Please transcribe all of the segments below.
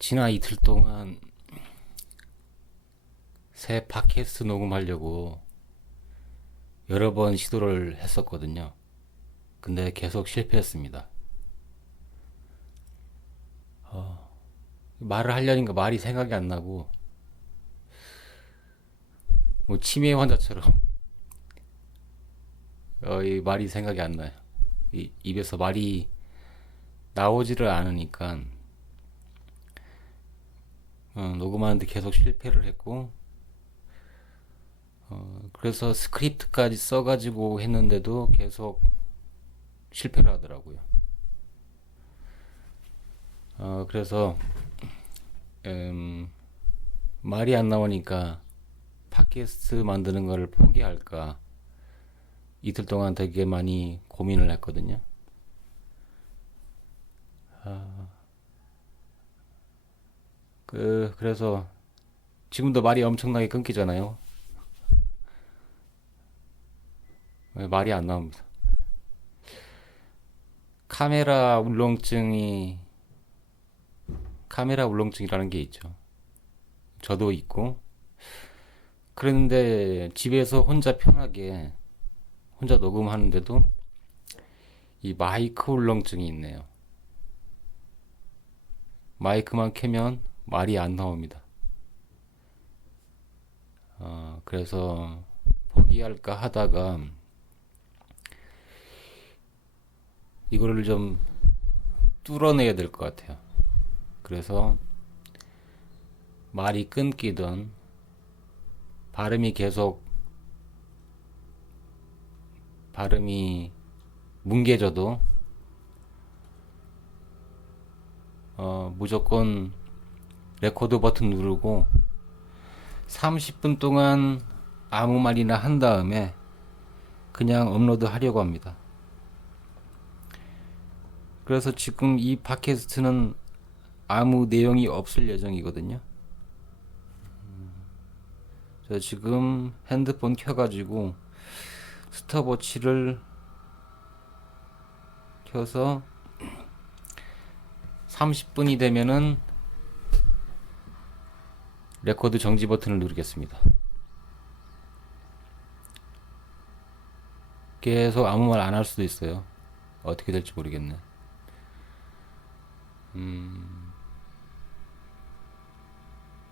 지난 이틀 동안 새 팟캐스트 녹음하려고 여러 번 시도를 했었거든요. 근데 계속 실패했습니다. 말을 하려니까 말이 생각이 안 나고, 뭐 치매 환자처럼 이 말이 생각이 안 나요. 입에서 말이 나오지를 않으니까 녹음하는데 계속 실패를 했고, 그래서 스크립트까지 써가지고 했는데도 계속 실패를 하더라고요. 그래서 말이 안 나오니까 팟캐스트 만드는 걸 포기할까 이틀 동안 되게 많이 고민을 했거든요. 그래서 지금도 말이 엄청나게 끊기잖아요. 말이 안 나옵니다. 카메라 울렁증이 카메라 울렁증이라는 게 있죠. 저도 있고. 그런데 집에서 혼자 편하게 혼자 녹음하는데도 이 마이크 울렁증이 있네요. 마이크만 켜면 말이 안 나옵니다. 그래서 포기할까 하다가 이거를 좀 뚫어내야 될 것 같아요. 그래서 말이 끊기던 발음이 계속 발음이 뭉개져도 무조건 레코드 버튼 누르고 30분 동안 아무 말이나 한 다음에 그냥 업로드 하려고 합니다. 그래서 지금 이 팟캐스트는 아무 내용이 없을 예정이거든요. 저 지금 핸드폰 켜가지고 스톱워치를 켜서 30분이 되면은 레코드 정지 버튼을 누르겠습니다. 계속 아무 말 안 할 수도 있어요. 어떻게 될지 모르겠네.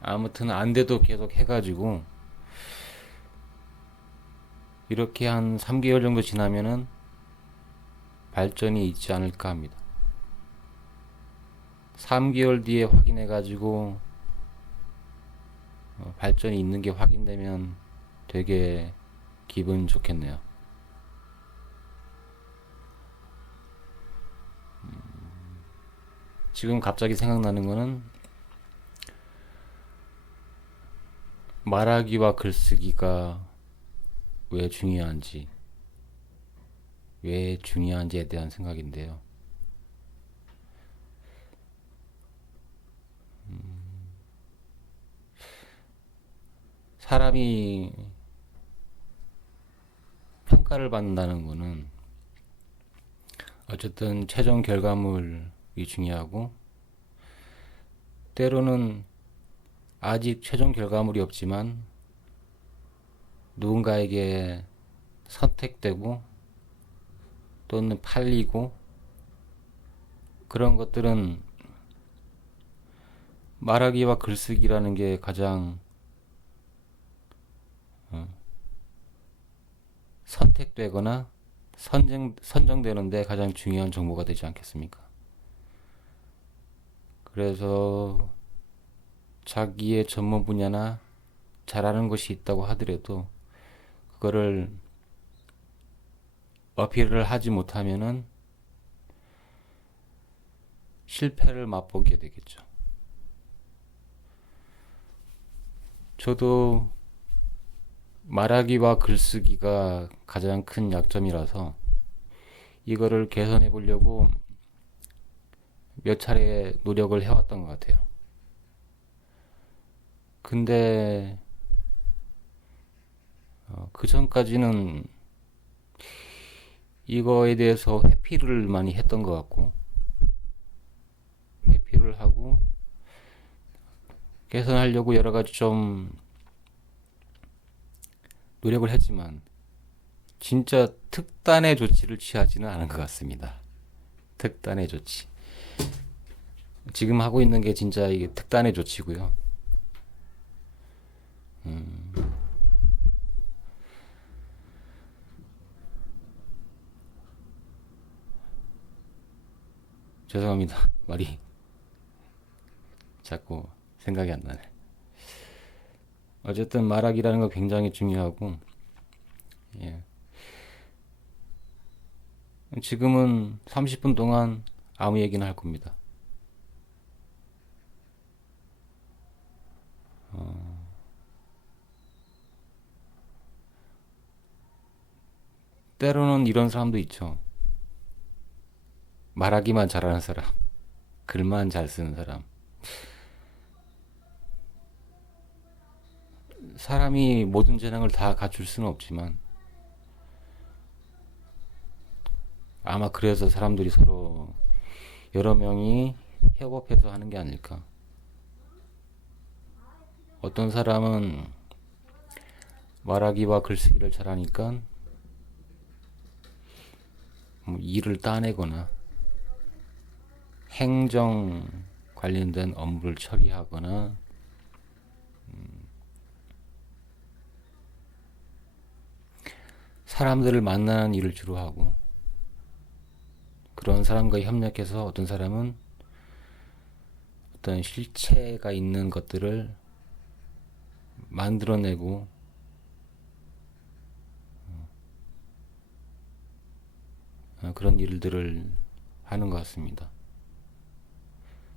아무튼 안 돼도 계속 해가지고 이렇게 한 3개월 정도 지나면은 발전이 있지 않을까 합니다. 3개월 뒤에 확인해가지고 발전이 있는 게 확인되면 되게 기분 좋겠네요. 지금 갑자기 생각나는 거는 말하기와 글쓰기가 왜 중요한지에 대한 생각인데요. 사람이 평가를 받는다는 거는 어쨌든 최종 결과물이 중요하고, 때로는 아직 최종 결과물이 없지만 누군가에게 선택되고 또는 팔리고 그런 것들은 말하기와 글쓰기라는 게 가장 선택되거나 선정되는데 가장 중요한 정보가 되지 않겠습니까? 그래서 자기의 전문 분야나 잘하는 것이 있다고 하더라도 그거를 어필을 하지 못하면은 실패를 맛보게 되겠죠. 저도 말하기와 글쓰기가 가장 큰 약점이라서 이거를 개선해 보려고 몇 차례 노력을 해왔던 것 같아요. 근데 그 전까지는 이거에 대해서 회피를 많이 했던 것 같고, 회피를 하고 개선하려고 여러 가지 좀 노력을 했지만 진짜 특단의 조치를 취하지는 않은 것 같습니다. 특단의 조치. 지금 하고 있는 게 진짜 이게 특단의 조치고요. 죄송합니다. 말이 자꾸 생각이 안 나네. 어쨌든 말하기라는 거 굉장히 중요하고, 예. 지금은 30분 동안 아무 얘기나 할 겁니다. 때로는 이런 사람도 있죠. 말하기만 잘하는 사람, 글만 잘 쓰는 사람. 사람이 모든 재능을 다 갖출 수는 없지만, 아마 그래서 사람들이 서로 여러 명이 협업해서 하는 게 아닐까. 어떤 사람은 말하기와 글쓰기를 잘하니까 뭐 일을 따내거나 행정 관련된 업무를 처리하거나 사람들을 만나는 일을 주로 하고, 그런 사람과 협력해서 어떤 사람은 어떤 실체가 있는 것들을 만들어내고 그런 일들을 하는 것 같습니다.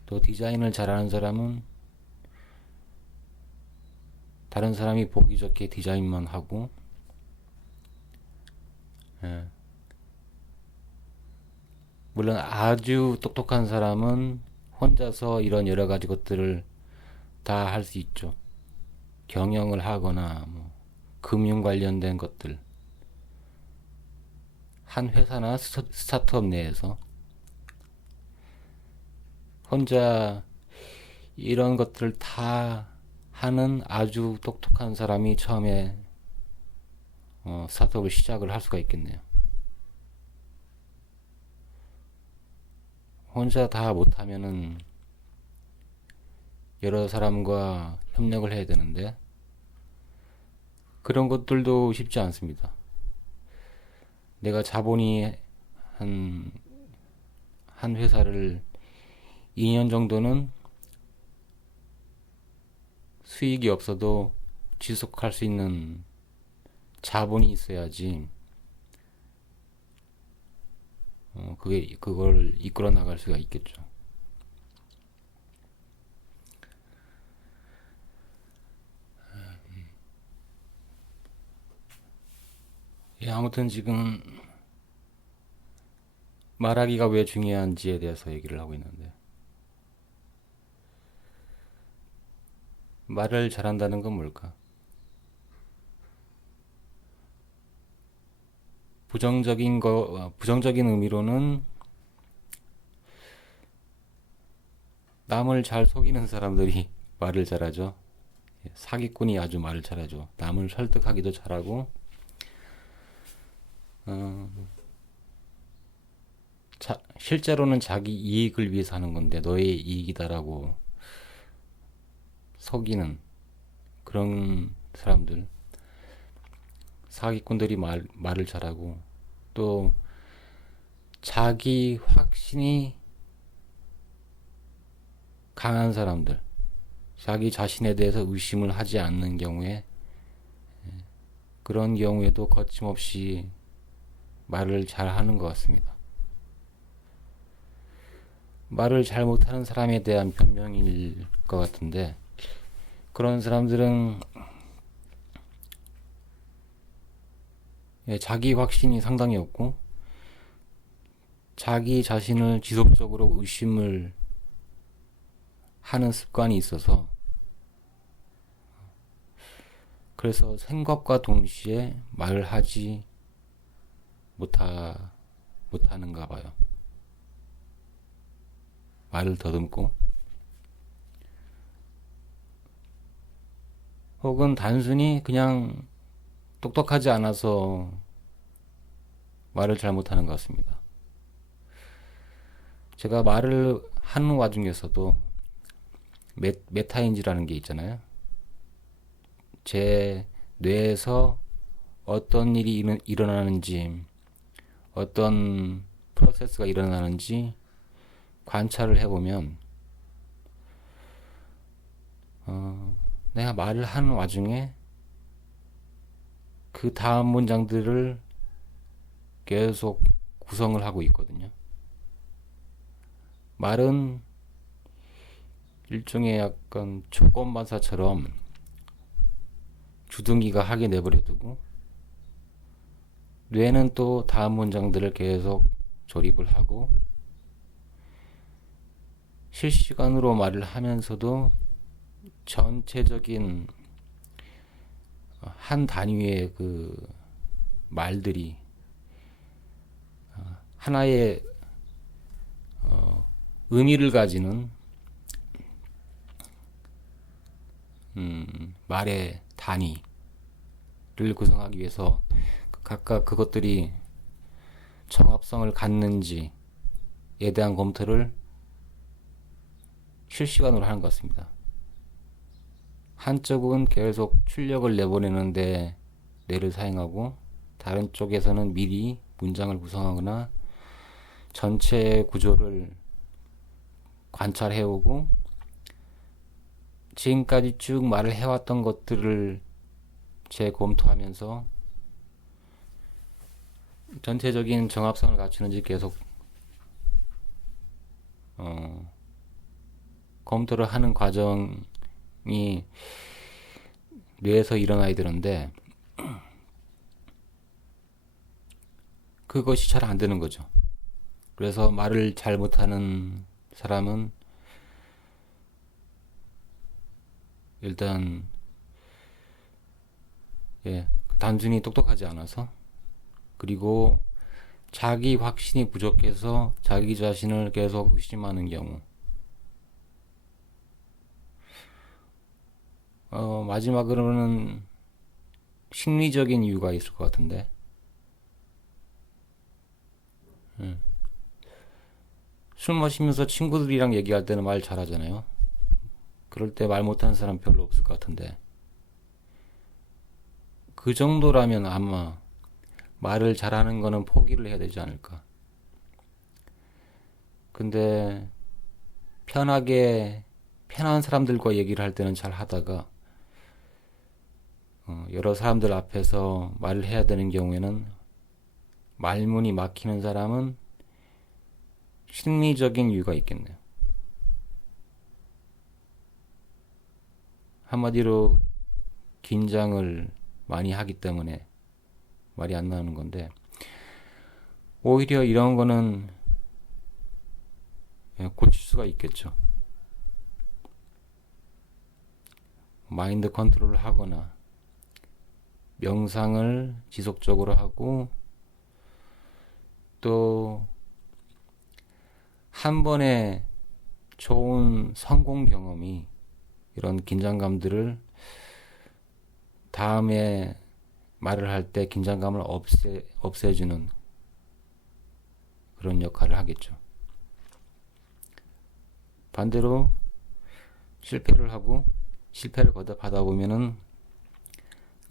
또 디자인을 잘하는 사람은 다른 사람이 보기 좋게 디자인만 하고, 예. 물론 아주 똑똑한 사람은 혼자서 이런 여러 가지 것들을 다 할 수 있죠. 경영을 하거나 뭐 금융 관련된 것들, 한 회사나 스타트업 내에서 혼자 이런 것들을 다 하는 아주 똑똑한 사람이 처음에 스타트업을 시작을 할 수가 있겠네요. 혼자 다 못하면은 여러 사람과 협력을 해야 되는데, 그런 것들도 쉽지 않습니다. 내가 자본이 한 회사를 2년 정도는 수익이 없어도 지속할 수 있는 자본이 있어야지 그걸 이끌어 나갈 수가 있겠죠. 예, 아무튼 지금 말하기가 왜 중요한지에 대해서 얘기를 하고 있는데, 말을 잘한다는 건 뭘까? 부정적인 의미로는 남을 잘 속이는 사람들이 말을 잘하죠. 사기꾼이 아주 말을 잘하죠. 남을 설득하기도 잘하고, 어, 실제로는 자기 이익을 위해서 하는 건데 너의 이익이다라고 속이는 그런 사람들, 사기꾼들이 말을 잘하고, 또 자기 확신이 강한 사람들, 자기 자신에 대해서 의심을 하지 않는 경우에, 그런 경우에도 거침없이 말을 잘 하는 것 같습니다. 말을 잘 못하는 사람에 대한 변명일 것 같은데, 그런 사람들은 자기 확신이 상당히 없고 자기 자신을 지속적으로 의심을 하는 습관이 있어서, 그래서 생각과 동시에 말을 하지 못하는가 봐요. 말을 더듬고, 혹은 단순히 그냥 똑똑하지 않아서 말을 잘못하는 것 같습니다. 제가 말을 하는 와중에서도 메타인지라는 게 있잖아요. 제 뇌에서 어떤 일이 일어나는지, 어떤 프로세스가 일어나는지 관찰을 해보면, 내가 말을 하는 와중에 그 다음 문장들을 계속 구성을 하고 있거든요. 말은 일종의 약간 조건반사처럼 주둥이가 하게 내버려두고, 뇌는 또 다음 문장들을 계속 조립을 하고, 실시간으로 말을 하면서도 전체적인 한 단위의 그 말들이 하나의 의미를 가지는 말의 단위를 구성하기 위해서 각각 그것들이 정합성을 갖는지에 대한 검토를 실시간으로 하는 것 같습니다. 한쪽은 계속 출력을 내보내는데 뇌를 사용하고, 다른 쪽에서는 미리 문장을 구성하거나 전체 구조를 관찰해오고, 지금까지 쭉 말을 해왔던 것들을 재검토하면서 전체적인 정합성을 갖추는지 계속 검토를 하는 과정이 뇌에서 일어나야 되는데, 그것이 잘 안 되는 거죠. 그래서 말을 잘 못하는 사람은 일단 단순히 똑똑하지 않아서, 그리고 자기 확신이 부족해서 자기 자신을 계속 의심하는 경우, 마지막으로는 심리적인 이유가 있을 것 같은데, 술 마시면서 친구들이랑 얘기할 때는 말 잘하잖아요. 그럴 때 말 못하는 사람 별로 없을 것 같은데, 그 정도라면 아마 말을 잘하는 거는 포기를 해야 되지 않을까. 근데 편한 사람들과 얘기를 할 때는 잘 하다가 여러 사람들 앞에서 말을 해야 되는 경우에는 말문이 막히는 사람은 심리적인 이유가 있겠네요. 한마디로 긴장을 많이 하기 때문에 말이 안 나오는 건데, 오히려 이런 거는 고칠 수가 있겠죠. 마인드 컨트롤을 하거나 명상을 지속적으로 하고, 또 한 번의 좋은 성공 경험이 이런 긴장감들을 다음에 말을 할 때 긴장감을 없애주는 그런 역할을 하겠죠. 반대로 실패를 하고 실패를 거듭하다 보면은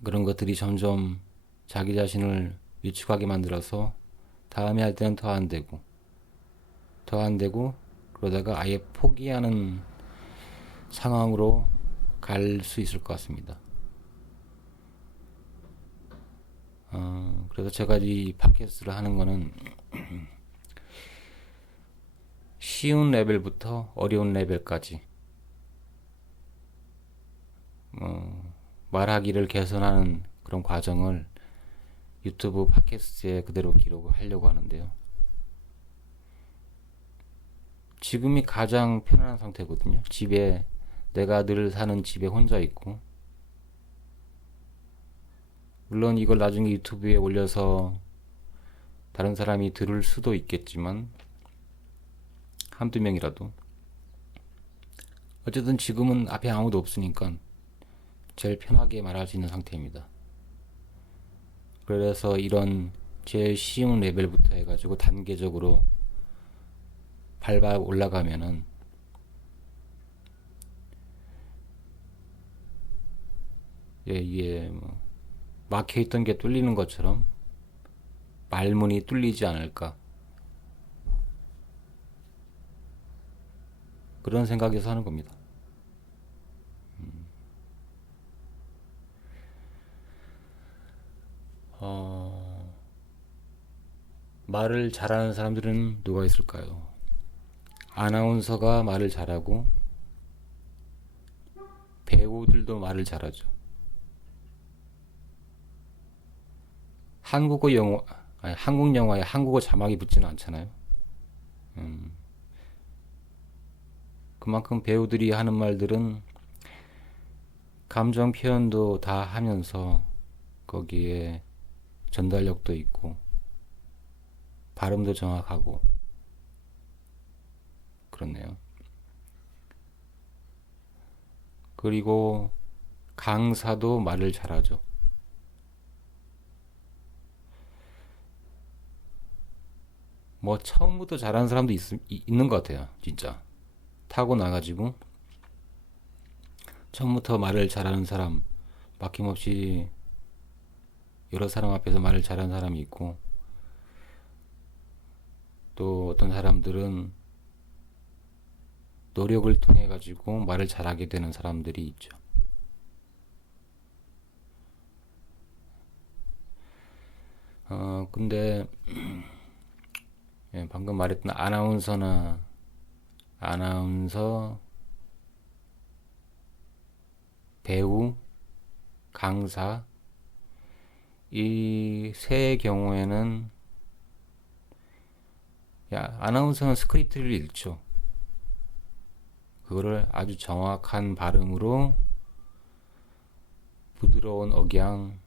그런 것들이 점점 자기 자신을 위축하게 만들어서 다음에 할 때는 더 안 되고 그러다가 아예 포기하는 상황으로 갈 수 있을 것 같습니다. 그래서 제가 이 팟캐스트를 하는 거는 쉬운 레벨부터 어려운 레벨까지 말하기를 개선하는 그런 과정을 유튜브 팟캐스트에 그대로 기록을 하려고 하는데요. 지금이 가장 편안한 상태거든요. 내가 늘 사는 집에 혼자 있고, 물론 이걸 나중에 유튜브에 올려서 다른 사람이 들을 수도 있겠지만, 한두 명이라도. 어쨌든 지금은 앞에 아무도 없으니까 제일 편하게 말할 수 있는 상태입니다. 그래서 이런 제일 쉬운 레벨부터 해가지고 단계적으로 밟아 올라가면은 이게 뭐 막혀있던 게 뚫리는 것처럼 말문이 뚫리지 않을까 그런 생각에서 하는 겁니다. 말을 잘하는 사람들은 누가 있을까요? 아나운서가 말을 잘하고 배우들도 말을 잘하죠. 한국어 영어 아니, 한국 영화에 한국어 자막이 붙지는 않잖아요. 그만큼 배우들이 하는 말들은 감정 표현도 다 하면서 거기에 전달력도 있고 발음도 정확하고 그렇네요. 그리고 강사도 말을 잘하죠. 뭐 처음부터 잘하는 사람도 있는 것 같아요. 진짜 타고 나가지고 처음부터 말을 잘하는 사람 막힘없이 여러 사람 앞에서 말을 잘하는 사람이 있고 또 어떤 사람들은 노력을 통해 가지고 말을 잘하게 되는 사람들이 있죠. 근데 방금 말했던 아나운서, 배우, 강사 이 세 경우에는 아나운서는 스크립트를 읽죠. 그거를 아주 정확한 발음으로 부드러운 억양,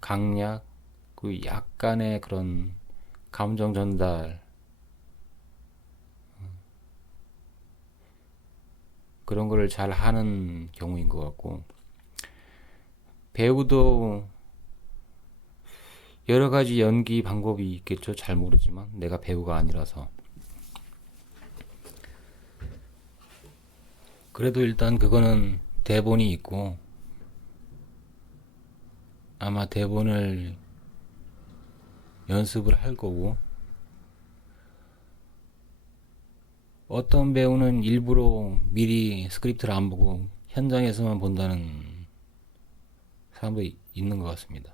강약, 그 약간의 그런 감정 전달 그런 거를 잘 하는 경우인 것 같고 배우도 여러 가지 연기 방법이 있겠죠. 잘 모르지만 내가 배우가 아니라서 그래도 일단 그거는 대본이 있고 아마 대본을 연습을 할 거고 어떤 배우는 일부러 미리 스크립트를 안 보고 현장에서만 본다는 사람도 있는 것 같습니다.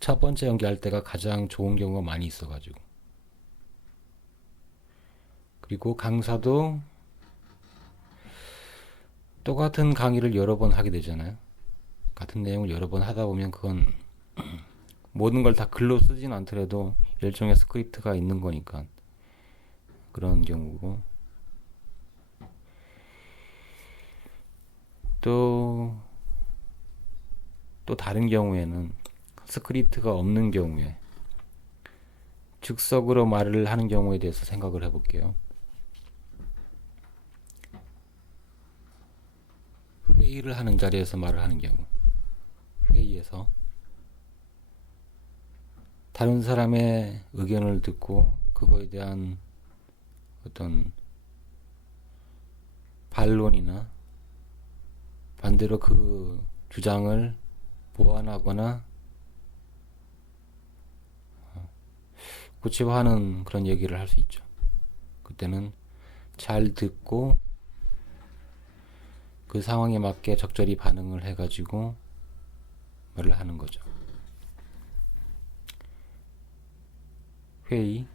첫 번째 연기할 때가 가장 좋은 경우가 많이 있어가지고 그리고 강사도 똑같은 강의를 여러 번 하게 되잖아요. 같은 내용을 여러 번 하다 보면 그건 모든 걸 다 글로 쓰진 않더라도 일종의 스크립트가 있는 거니까 그런 경우고 또 다른 경우에는 스크립트가 없는 경우에 즉석으로 말을 하는 경우에 대해서 생각을 해볼게요. 회의를 하는 자리에서 말을 하는 경우 회의에서 다른 사람의 의견을 듣고 그거에 대한 어떤 반론이나 반대로 그 주장을 보완하거나 구체화하는 그런 얘기를 할 수 있죠. 그때는 잘 듣고 그 상황에 맞게 적절히 반응을 해가지고 말을 하는 거죠. 회의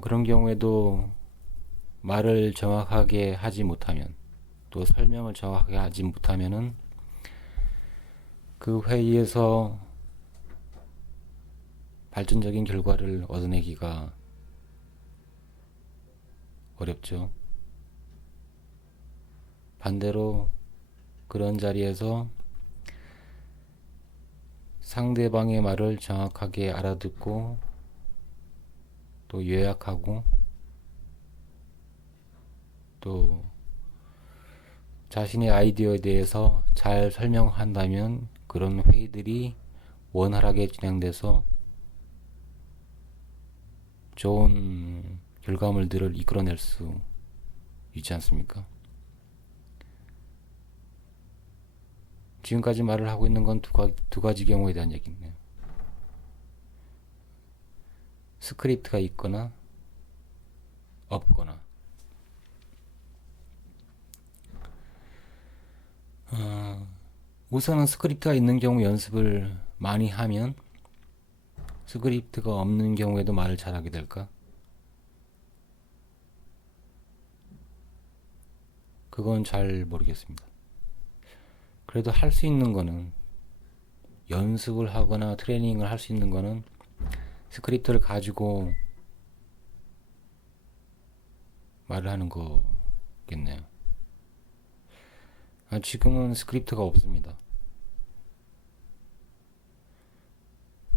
그런 경우에도 말을 정확하게 하지 못하면 또 설명을 정확하게 하지 못하면은 그 회의에서 발전적인 결과를 얻어내기가 어렵죠. 반대로 그런 자리에서 상대방의 말을 정확하게 알아듣고 또 요약하고 또 자신의 아이디어에 대해서 잘 설명한다면 그런 회의들이 원활하게 진행돼서 좋은 결과물들을 이끌어낼 수 있지 않습니까? 지금까지 말을 하고 있는 건 두 가지 경우에 대한 얘기네요. 스크립트가 있거나 없거나. 우선은 스크립트가 있는 경우 연습을 많이 하면 스크립트가 없는 경우에도 말을 잘하게 될까? 그건 잘 모르겠습니다. 그래도 할 수 있는 거는 연습을 하거나 트레이닝을 할 수 있는 거는 스크립트를 가지고 말을 하는 거겠네요. 지금은 스크립트가 없습니다.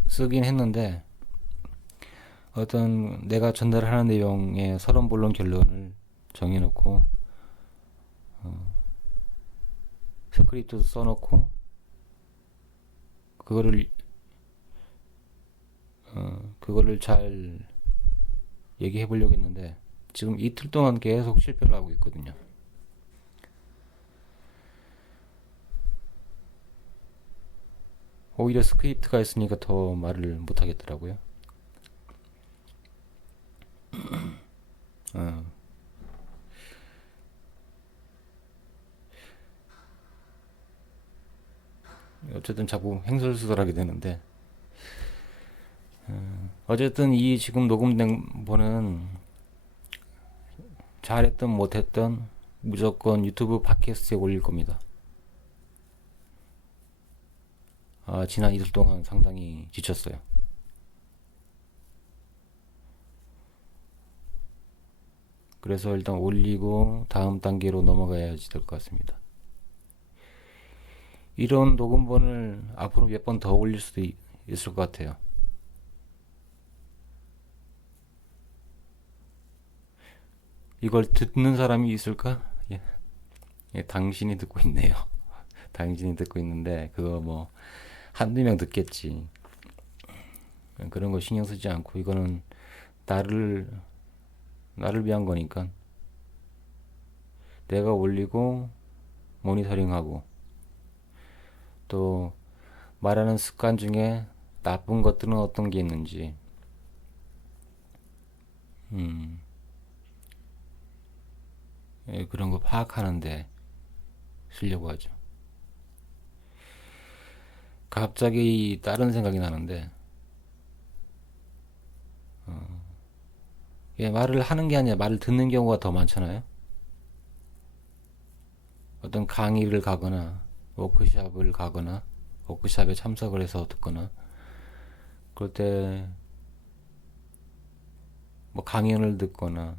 쓰긴 했는데 어떤 내가 전달하는 내용의 서론본론 결론을 정해놓고 스크립트도 써놓고 그거를 잘 얘기해 보려고 했는데 지금 이틀 동안 계속 실패를 하고 있거든요. 오히려 스크립트가 있으니까 더 말을 못 하겠더라고요. 어쨌든 자꾸 횡설수설하게 되는데 어쨌든 이 지금 녹음된 번은 잘했든 못했든 무조건 유튜브 팟캐스트에 올릴 겁니다. 지난 이틀 동안 상당히 지쳤어요. 그래서 일단 올리고 다음 단계로 넘어가야지 될 것 같습니다. 이런 녹음본을 앞으로 몇 번 더 올릴 수도 있을 것 같아요. 이걸 듣는 사람이 있을까? 예, 당신이 듣고 있네요. 당신이 듣고 있는데 그거 뭐 한두 명 듣겠지. 그런 거 신경 쓰지 않고 이거는 나를 위한 거니까 내가 올리고 모니터링하고 또 말하는 습관 중에 나쁜 것들은 어떤 게 있는지 그런 거 파악하는데 쓰려고 하죠. 갑자기 다른 생각이 나는데 말을 하는 게 아니라 말을 듣는 경우가 더 많잖아요. 어떤 강의를 가거나 워크숍을 가거나 워크숍에 참석을 해서 듣거나 그럴 때 뭐 강연을 듣거나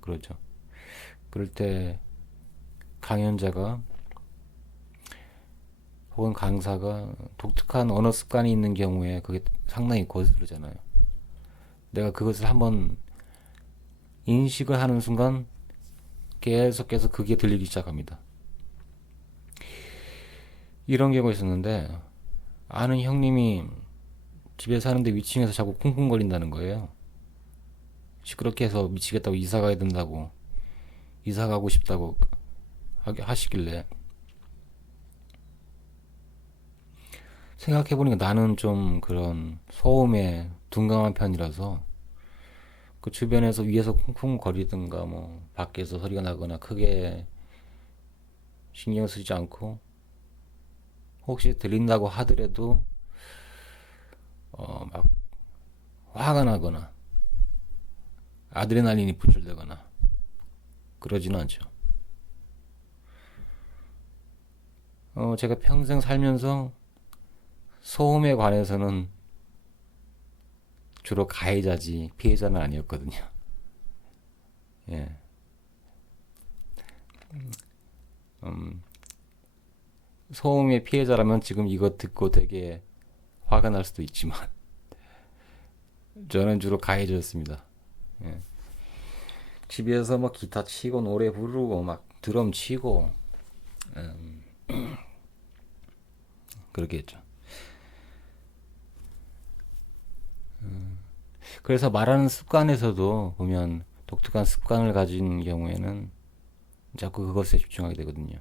그러죠. 그럴 때 강연자가 혹은 강사가 독특한 언어 습관이 있는 경우에 그게 상당히 거스르잖아요. 내가 그것을 한번 인식을 하는 순간 계속해서 그게 들리기 시작합니다. 이런 경우가 있었는데 아는 형님이 집에 사는데 위층에서 자꾸 쿵쿵거린다는 거예요. 시끄럽게 해서 미치겠다고 이사 가야 된다고 이사 가고 싶다고 하시길래 생각해보니까 나는 좀 그런 소음에 둔감한 편이라서 그 주변에서 위에서 쿵쿵 거리든가 뭐 밖에서 소리가 나거나 크게 신경 쓰지 않고 혹시 들린다고 하더라도 막 화가 나거나 아드레날린이 분출되거나 그러지는 않죠. 제가 평생 살면서 소음에 관해서는 주로 가해자지 피해자는 아니었거든요. 예. 소음의 피해자라면 지금 이거 듣고 되게 화가 날 수도 있지만 저는 주로 가해졌습니다. 예. 집에서 뭐 기타 치고 노래 부르고 막 드럼 치고 음, 그렇게 했죠. 그래서 말하는 습관에서도 보면 독특한 습관을 가진 경우에는 자꾸 그것에 집중하게 되거든요.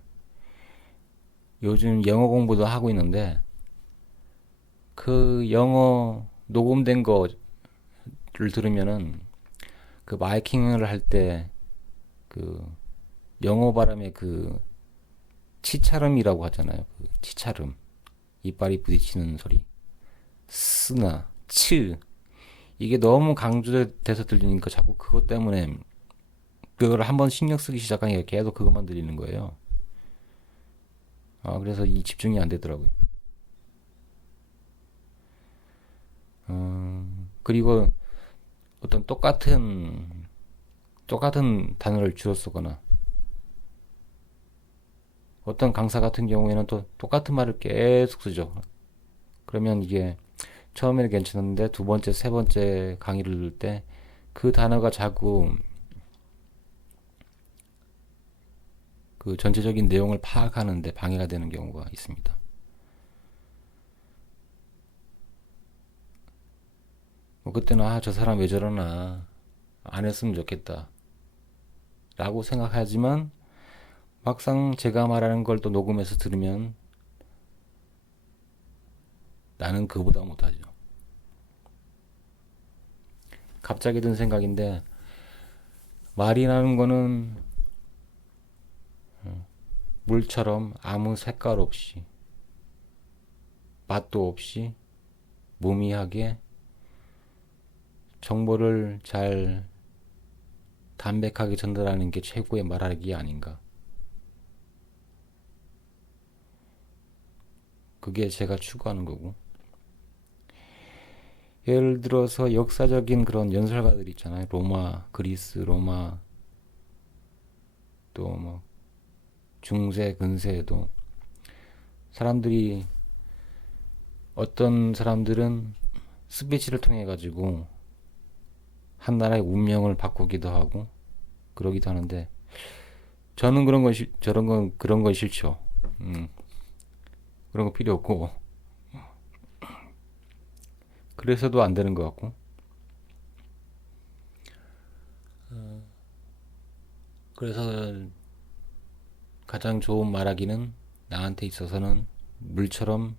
요즘 영어 공부도 하고 있는데 그 영어 녹음된 거를 들으면은 그 마이킹을 할 때 그 영어 발음의 그 치차름이라고 하잖아요. 그 치차름. 이빨이 부딪히는 소리. 스나, 츠. 이게 너무 강조돼서 들리니까 자꾸 그것 때문에 그걸 한번 신경 쓰기 시작하니까 계속 그것만 들리는 거예요. 그래서 이 집중이 안 되더라고요. 그리고 어떤 똑같은 단어를 주워 쓰거나 어떤 강사 같은 경우에는 또 똑같은 말을 계속 쓰죠. 그러면 이게 처음에는 괜찮은데 두 번째, 세 번째 강의를 들을 때 그 단어가 자꾸 그 전체적인 내용을 파악하는데 방해가 되는 경우가 있습니다. 뭐 그때는 저 사람 왜 저러나 안 했으면 좋겠다 라고 생각하지만 막상 제가 말하는 걸 또 녹음해서 들으면 나는 그보다 못하죠. 갑자기 든 생각인데 말이라는 거는 물처럼 아무 색깔 없이 맛도 없이 무미하게 정보를 잘 담백하게 전달하는 게 최고의 말하기 아닌가. 그게 제가 추구하는 거고. 예를 들어서 역사적인 그런 연설가들 있잖아요. 로마, 그리스, 로마, 또 뭐 중세, 근세에도 사람들이 어떤 사람들은 스피치를 통해 가지고 한 나라의 운명을 바꾸기도 하고 그러기도 하는데 저는 그런 건 싫죠. 그런 거 필요 없고 그래서도 안 되는 것 같고 그래서 가장 좋은 말하기는 나한테 있어서는 물처럼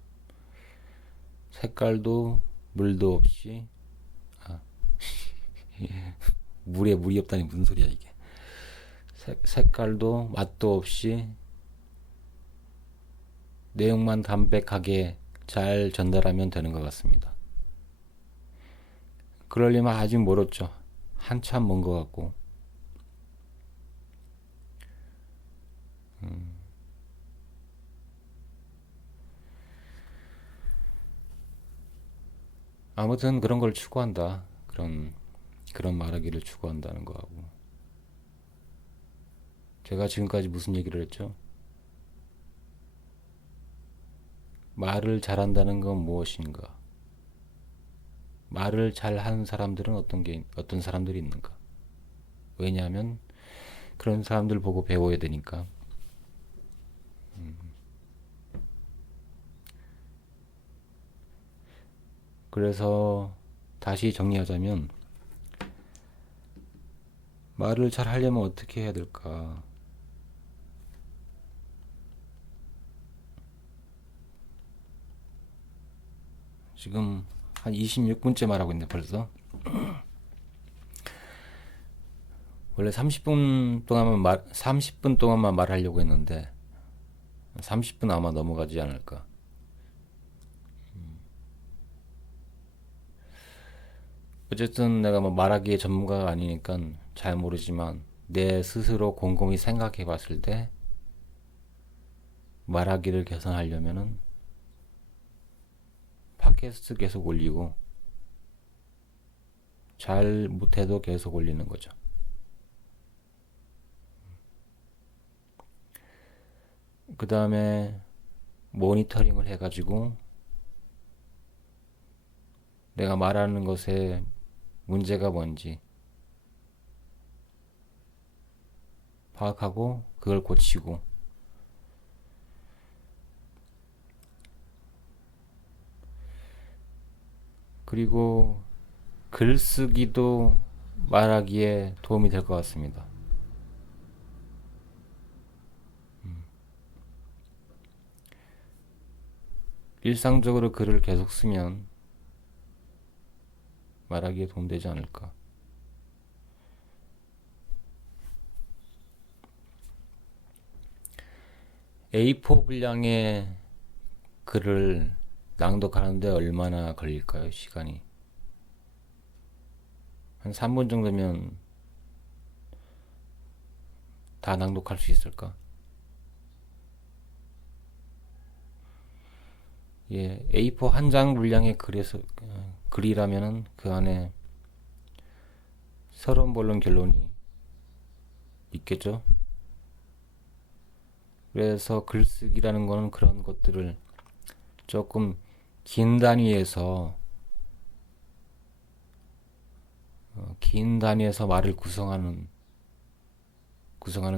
색깔도 물도 없이 아, 물에 물이 없다니 무슨 소리야 이게. 색깔도 맛도 없이 내용만 담백하게 잘 전달하면 되는 것 같습니다. 그러려면 아직 멀었죠. 한참 먼 것 같고. 아무튼 그런 걸 추구한다. 그런 말하기를 추구한다는 거하고. 제가 지금까지 무슨 얘기를 했죠? 말을 잘한다는 건 무엇인가? 말을 잘하는 사람들은 어떤 사람들이 있는가? 왜냐하면 그런 사람들 보고 배워야 되니까. 그래서 다시 정리하자면 말을 잘 하려면 어떻게 해야 될까? 지금 한 26분째 말하고 있네 벌써. 원래 30분 동안만 말하려고 했는데 30분 아마 넘어가지 않을까. 어쨌든 내가 뭐 말하기의 전문가가 아니니까 잘 모르지만 내 스스로 곰곰이 생각해 봤을 때 말하기를 개선하려면은 팟캐스트 계속 올리고 잘 못해도 계속 올리는 거죠. 그 다음에 모니터링을 해가지고 내가 말하는 것에 문제가 뭔지 파악하고 그걸 고치고, 그리고 글쓰기도 말하기에 도움이 될 것 같습니다. 일상적으로 글을 계속 쓰면 말하기에 도움되지 않을까. A4 분량의 글을 낭독하는데 얼마나 걸릴까요? 시간이 한 3분 정도면 다 낭독할 수 있을까? 예, A4 한 장 분량의 글이라면은 그 안에 30본론 결론이 있겠죠? 그래서 글쓰기라는 거는 그런 것들을 조금 긴 단위에서 말을 구성하는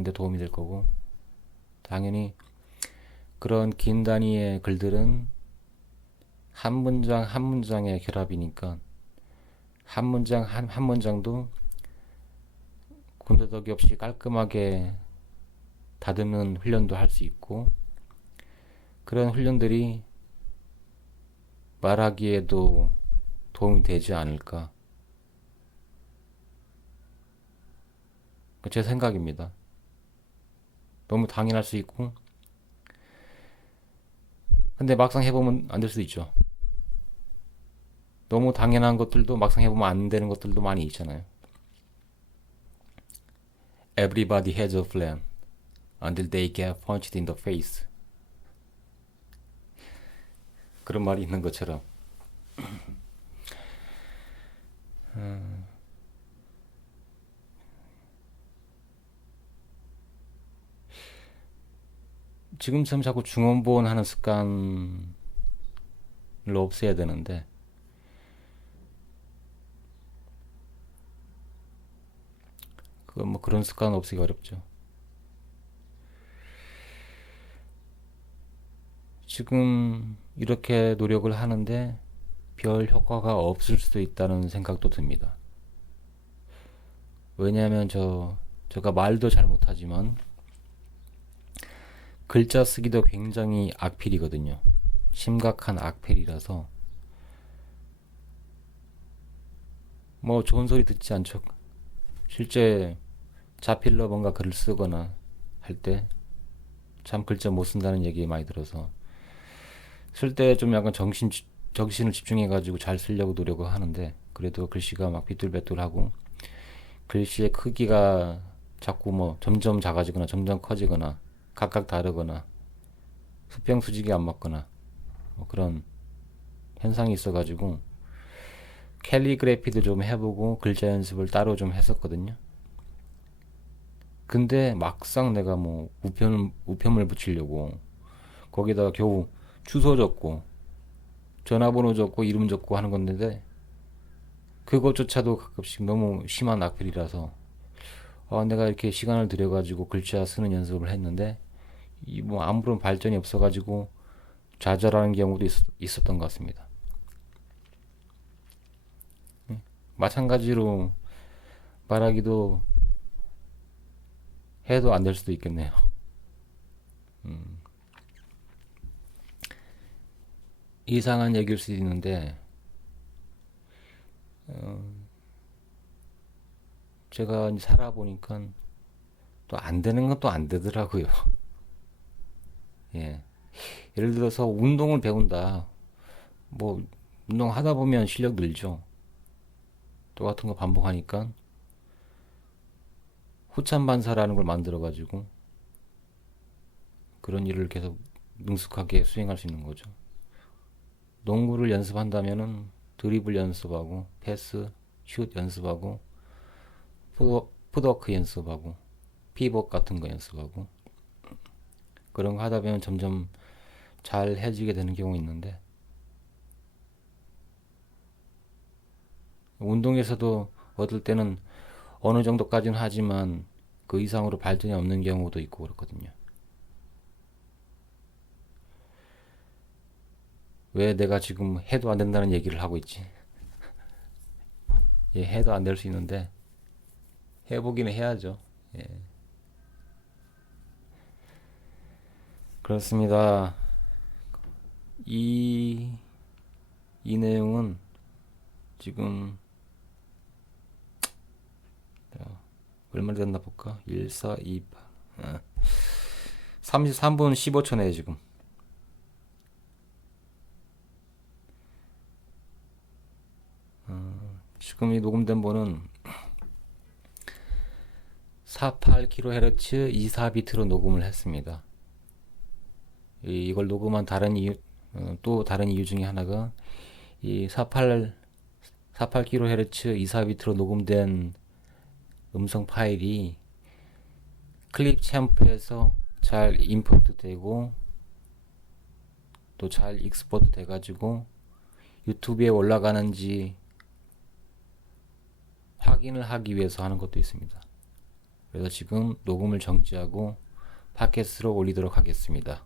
데 도움이 될 거고, 당연히 그런 긴 단위의 글들은 한 문장 한 문장의 결합이니까 한 문장 한 문장도 군더더기 없이 깔끔하게 다듬는 훈련도 할 수 있고, 그런 훈련들이 말하기에도 도움이 되지 않을까. 제 생각입니다. 너무 당연할 수 있고, 근데 막상 해보면 안 될 수도 있죠. 너무 당연한 것들도 막상 해보면 안 되는 것들도 많이 있잖아요. Everybody has a plan until they get punched in the face. 그런 말이 있는 것처럼. 지금처럼 자꾸 중원보원 하는 습관을 없애야 되는데, 뭐 그런 습관 없애기 어렵죠. 지금 이렇게 노력을 하는데 별 효과가 없을 수도 있다는 생각도 듭니다. 왜냐하면 제가 말도 잘 못하지만 글자 쓰기도 굉장히 악필이거든요. 심각한 악필이라서 뭐 좋은 소리 듣지 않죠. 실제 자필로 뭔가 글을 쓰거나 할 때 참 글자 못 쓴다는 얘기 많이 들어서 쓸 때 좀 약간 정신을 집중해가지고 잘 쓰려고 노력을 하는데, 그래도 글씨가 막 비뚤배뚤하고 글씨의 크기가 자꾸 뭐 점점 작아지거나 점점 커지거나 각각 다르거나 수평 수직이 안 맞거나 뭐 그런 현상이 있어가지고 캘리그래피도 좀 해보고 글자 연습을 따로 좀 했었거든요. 근데 막상 내가 뭐 우편물 붙이려고 거기다가 겨우 주소 적고 전화번호 적고 이름 적고 하는 건데, 그것조차도 가끔씩 너무 심한 악플이라서 내가 이렇게 시간을 들여가지고 글자 쓰는 연습을 했는데 이 뭐 아무런 발전이 없어가지고 좌절하는 경우도 있었던 것 같습니다. 마찬가지로 말하기도 해도 안 될 수도 있겠네요. 이상한 얘기일 수도 있는데, 제가 이제 살아보니까 또 안 되는 건 또 안 되더라고요. 예. 예를 들어서 운동을 배운다. 뭐 운동하다 보면 실력 늘죠. 똑같은 거 반복하니까 후천 반사라는 걸 만들어 가지고 그런 일을 계속 능숙하게 수행할 수 있는 거죠. 농구를 연습한다면은 드리블 연습하고 패스, 슛 연습하고 풋워크 연습하고 피벗 같은 거 연습하고 그런 거 하다 보면 점점 잘 해지게 되는 경우 있는데, 운동에서도 얻을 때는 어느 정도까지는 하지만 그 이상으로 발전이 없는 경우도 있고 그렇거든요. 왜 내가 지금 해도 안 된다는 얘기를 하고 있지? 예, 해도 안 될 수 있는데 해보기는 해야죠. 예, 그렇습니다. 이, 이 내용은 지금 얼마 됐나 볼까? 1, 4, 2, 8. 33분 15초네, 지금. 지금 이 녹음된 번은 48kHz 24비트로 녹음을 했습니다. 이걸 녹음한 다른 이유, 또 다른 이유 중에 하나가 이 48kHz 24비트로 녹음된 음성 파일이 클립 챔프에서 잘 임포트 되고 또 잘 익스포트 돼가지고 유튜브에 올라가는지 확인을 하기 위해서 하는 것도 있습니다. 그래서 지금 녹음을 정지하고 팟캐스트로 올리도록 하겠습니다.